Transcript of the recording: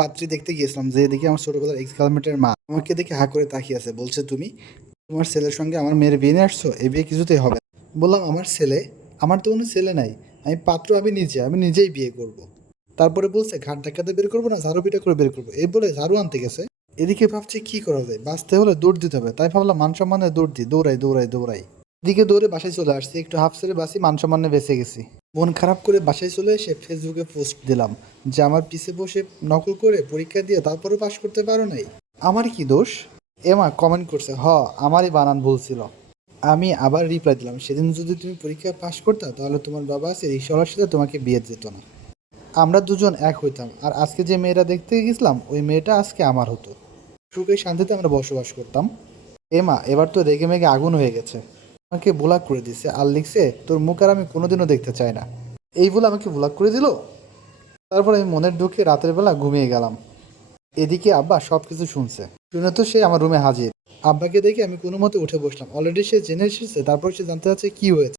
পাত্রী দেখতে গিয়েছিলাম, যে দেখি আমার ছোটবেলার এক্স গার্লফ্রেন্ডের মা আমাকে দেখে হা করে তাকিয়ে আছে। বলছে, তুমি তোমার ছেলের সঙ্গে আমার মেয়ের বিয়ে নিয়ে আসছো, এই বিয়ে কিছুতেই হবে না। বললাম, আমার ছেলে? আমার তো কোনো ছেলে নাই, আমি পাত্র, আমি নিজেই বিয়ে করব। তারপরে বলছে, ঘাট ধাক্কাতে বের করবো না, ঝাড়ু পিটা করে বের করবো, এই বলে ঝাড়ু আনতে গেছে। এদিকে ভাবছি কি করা যায়, বাঁচতে হলে দৌড় দিতে হবে, তাই ভাবলাম মান সম্মানে দৌড় দিই, দৌড়াই। এদিকে দৌড়ে বাসায় চলে আসছি, একটু হাফ ছেড়ে বাসি, মান সম্মানে বেঁচে গেছি। মন খারাপ করে বাসায় চলে এসে ফেসবুকে পোস্ট দিলাম যে আমার পিছে বসে নকল করে পরীক্ষা দিয়ে তারপরে পাশ করতে পারো নাই, আমার কি দোষ? এমা কমেন্ট করছে, আমারই বানান ভুল ছিল। আমি আবার রিপ্লাই দিলাম, সেদিন যদি তুমি পরীক্ষায় পাশ করতা তাহলে তোমার বাবা আছে রিক্সাওয়ালার সাথে তোমাকে বিয়ে দিত না, আমরা দুজন এক হইতাম, আর আজকে যে মেয়েটা দেখতে গেছিলাম ওই মেয়েটা আজকে আমার হতো, সুখে শান্তিতে আমরা বসবাস করতাম। এমা এবার তো রেগে মেগে আগুন হয়ে গেছে, আমাকে ব্লক করে দিছে, আর লিখছে, তোর মুখ আর আমি কোনোদিনও দেখতে চাই না। এই বলে আমাকে ব্লক করে দিল। তারপর আমি মনের দুঃখে রাতের বেলা ঘুমিয়ে গেলাম। এদিকে আব্বা সব কিছু শুনছে, শুনে তো সে আমার রুমে হাজির। আব্বাকে দেখে আমি কোনো মতে উঠে বসলাম, অলরেডি সে জেনে এসেছে, তারপর সে জানতে চাচ্ছে কি হয়েছে।